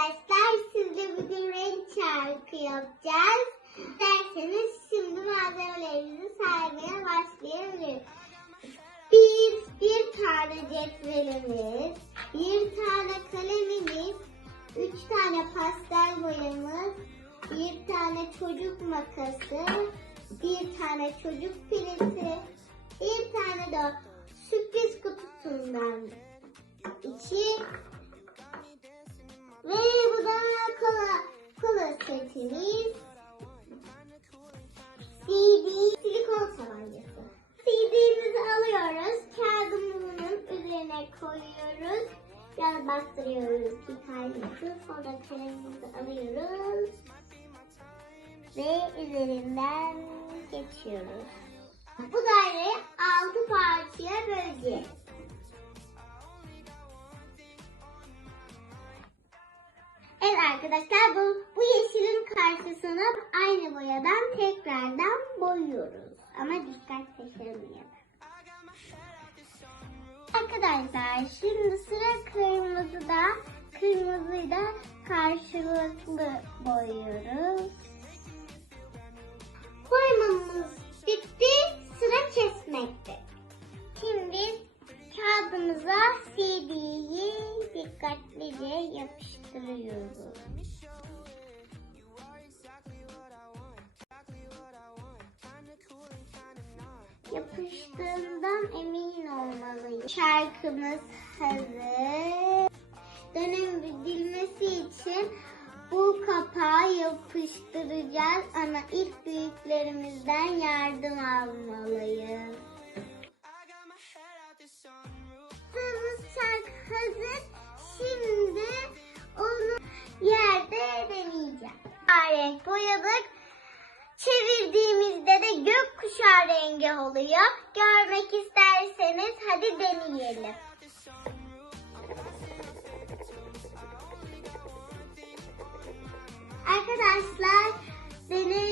arkadaşlar sizle bugün renk çarkı yapacağız. Derseniz şimdi malzemelerimizi saymaya başlayabiliriz. Bir, bir tane cetvelimiz, bir tane kalemimiz, üç tane pastel boyamız, bir tane çocuk makası, bir tane çocuk pilisi, bir tane de sürpriz kutusundan içi üzerine koyuyoruz. Biraz bastırıyoruz ki kaymasın. Sonra kalemimizi alıyoruz. Ve üzerinden geçiyoruz. Bu daireyi altı parçaya böleceğiz. Evet arkadaşlar bu, bu yeşilin karşısına aynı boyadan tekrardan boyuyoruz. Ama dikkat taşırmayalım. Arkadaşlar şimdi sıra kırmızıda. Kırmızıyı da karşılıklı boyuyoruz. Boyamamız bitti. Sıra kesmekte. Şimdi kağıdımıza CD'yi dikkatlice yapıştırıyoruz. Yapıştığından emin olmalıyım. Şarkımız hazır. Dönem bilmesi için bu kapağı yapıştıracağız ama ilk büyüklerimizden yardım almalıyız. Yaptığımız şarkı hazır. Şimdi onu yerde deneyeceğim. Renk boyadık. Çevirdiğimizde de gökkuşağı rengi oluyor. Görmek isterseniz hadi deneyelim. Arkadaşlar deney